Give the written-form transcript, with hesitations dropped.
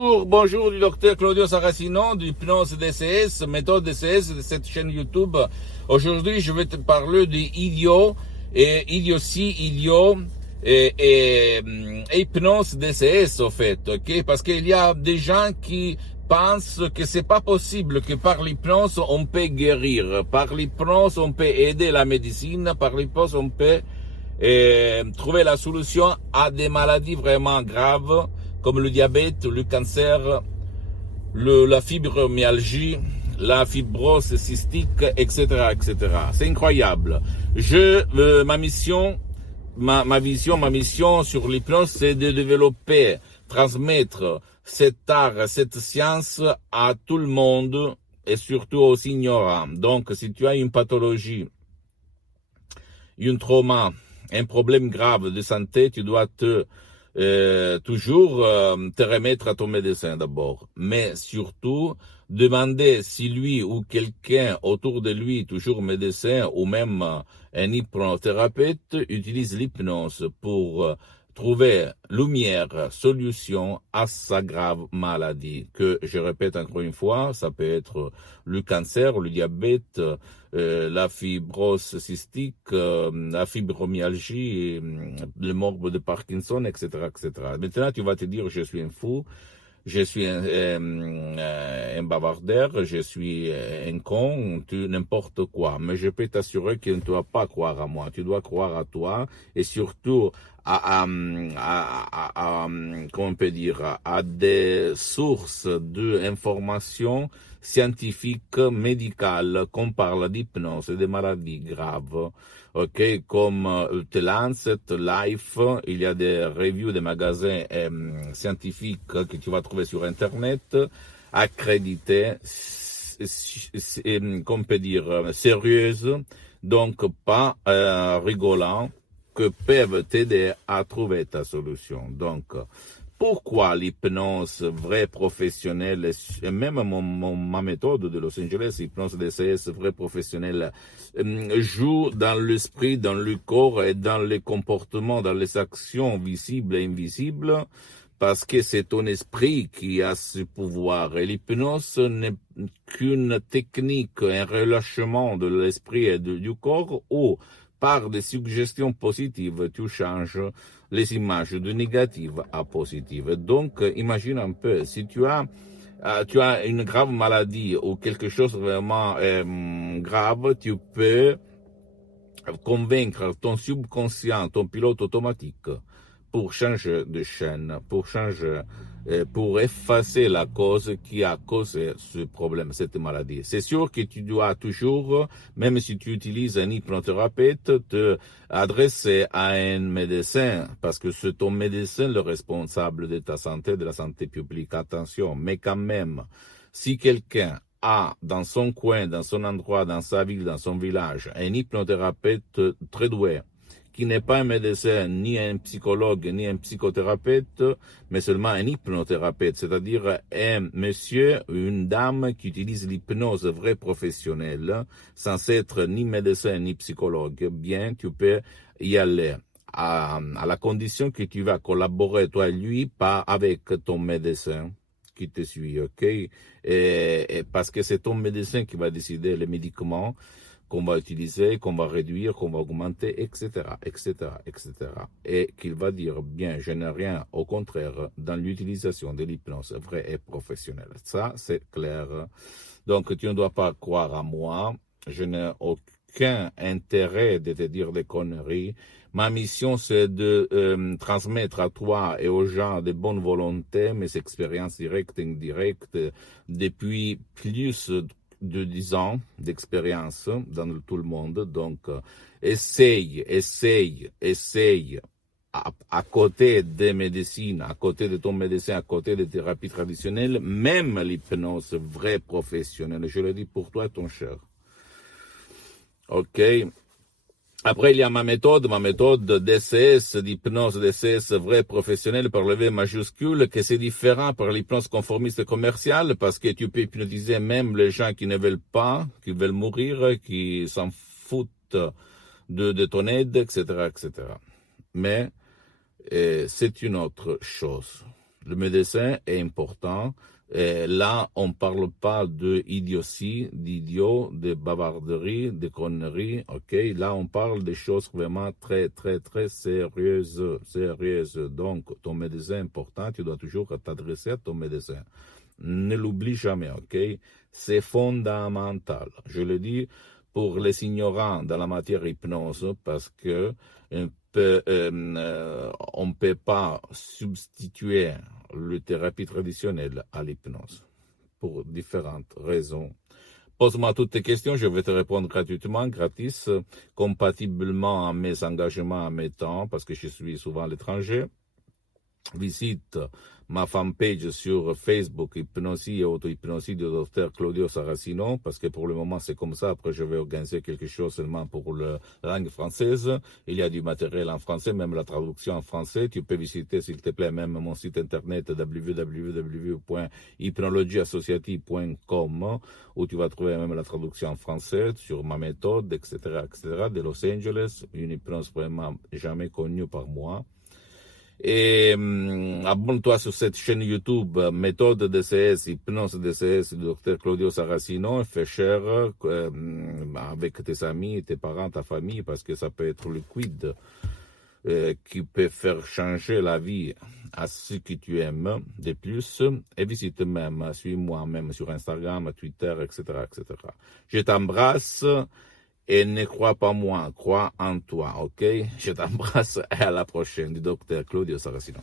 Bonjour du docteur Claudio Saracino du Hypnose DCS, méthode DCS de cette chaîne YouTube. Aujourd'hui, je vais te parler d'idiot et idiotie, idiot et hypnose DCS au fait, ok? Parce qu'il y a des gens qui pensent que c'est pas possible que par l'hypnose on peut guérir, par l'hypnose on peut aider la médecine, par l'hypnose on peut trouver la solution à des maladies vraiment graves comme le diabète, le cancer, la fibromyalgie, la fibrose cystique, etc., etc. C'est incroyable. Ma mission, ma vision, ma mission sur l'hypnose, c'est de développer, transmettre cet art, cette science à tout le monde et surtout aux ignorants. Donc, si tu as une pathologie, un trauma, un problème grave de santé, tu dois toujours te remettre à ton médecin d'abord. Mais surtout, demander si lui ou quelqu'un autour de lui, toujours médecin ou même un hypnothérapeute, utilise l'hypnose pour trouver lumière, solution à sa grave maladie. Que, je répète encore une fois, ça peut être le cancer, le diabète, la fibrose cystique, la fibromyalgie, le morbe de Parkinson, etc., etc. Maintenant, tu vas te dire, je suis un fou, je suis un bavardeur, je suis un con, n'importe quoi. Mais je peux t'assurer que tu ne dois pas croire à moi. Tu dois croire à toi et surtout comment on peut dire, à des sources d'informations scientifiques, médicales, qu'on parle d'hypnose et de maladies graves. Ok, comme The Lancet, Life, il y a des reviews des magasins scientifiques que tu vas trouver sur Internet, accrédités, qu'on peut dire, sérieuses, donc pas rigolant, que peuvent t'aider à trouver ta solution. Donc, pourquoi l'hypnose vraie professionnelle, et même ma méthode de Los Angeles, hypnose DCS vraie professionnelle, joue dans l'esprit, dans le corps et dans les comportements, dans les actions visibles et invisibles, parce que c'est ton esprit qui a ce pouvoir. Et l'hypnose n'est qu'une technique, un relâchement de l'esprit et du corps où, par des suggestions positives, tu changes les images de négatives à positives. Donc, imagine un peu, si tu as une grave maladie ou quelque chose vraiment grave, tu peux convaincre ton subconscient, ton pilote automatique, pour changer de chaîne, pour effacer la cause qui a causé ce problème, cette maladie. C'est sûr que tu dois toujours, même si tu utilises un hypnothérapeute, te adresser à un médecin, parce que c'est ton médecin le responsable de ta santé, de la santé publique. Attention, mais quand même, si quelqu'un a dans son coin, dans son endroit, dans sa ville, dans son village, un hypnothérapeute très doué, qui n'est pas un médecin, ni un psychologue, ni un psychothérapeute, mais seulement un hypnothérapeute, c'est-à-dire un monsieur ou une dame qui utilise l'hypnose vraie professionnelle, sans être ni médecin ni psychologue, bien, tu peux y aller. À la condition que tu vas collaborer, toi et lui, pas avec ton médecin qui te suit, ok? Et parce que c'est ton médecin qui va décider les médicaments qu'on va utiliser, qu'on va réduire, qu'on va augmenter, etc., etc., etc. Et qu'il va dire, bien, je n'ai rien, au contraire, dans l'utilisation de l'hypnose vraie et professionnelle. Ça, c'est clair. Donc, tu ne dois pas croire à moi. Je n'ai aucun intérêt de te dire des conneries. Ma mission, c'est de transmettre à toi et aux gens de bonne volonté mes expériences directes et indirectes depuis plus de 10 ans d'expérience dans tout le monde. Donc, essaye, à côté des médecines, à côté de ton médecin, à côté des thérapies traditionnelles, même l'hypnose vraie professionnelle. Je le dis pour toi, ton cher. OK. Après, il y a ma méthode DCS, d'hypnose DCS vrai professionnel par le V majuscule, que c'est différent par l'hypnose conformiste commerciale, parce que tu peux hypnotiser même les gens qui ne veulent pas, qui veulent mourir, qui s'en foutent de ton aide, etc., etc. Mais c'est une autre chose. Le médecin est important. Et là, on parle pas de idiotie, d'idiot, de bavarderie, de conneries, ok? Là, on parle des choses vraiment très, très, très sérieuses, sérieuses. Donc, ton médecin est important, tu dois toujours t'adresser à ton médecin. Ne l'oublie jamais, ok? C'est fondamental. Je le dis pour les ignorants dans la matière hypnose parce que on ne peut pas substituer la thérapie traditionnelle à l'hypnose pour différentes raisons. Pose-moi toutes tes questions, je vais te répondre gratuitement, gratis, compatiblement à mes engagements, à mes temps, parce que je suis souvent à l'étranger. Visite ma fanpage sur Facebook, Hypnosie et Auto-Hypnosie du docteur Claudio Saracino, parce que pour le moment c'est comme ça. Après je vais organiser quelque chose seulement pour la langue française. Il y a du matériel en français, même la traduction en français. Tu peux visiter s'il te plaît même mon site internet www.hypnologieassociative.com où tu vas trouver même la traduction en français sur ma méthode, etc., etc., de Los Angeles, une hypnose vraiment jamais connue par moi. Et abonne-toi sur cette chaîne YouTube, méthode DCS, hypnose DCS du docteur Claudio Saracino. Fais cher avec tes amis, tes parents, ta famille, parce que ça peut être liquide qui peut faire changer la vie à ce que tu aimes de plus. Et visite même, suis-moi même sur Instagram, Twitter, etc., etc. Je t'embrasse. Et ne crois pas moi, crois en toi, ok? Je t'embrasse et à la prochaine du docteur Claudio Saracino.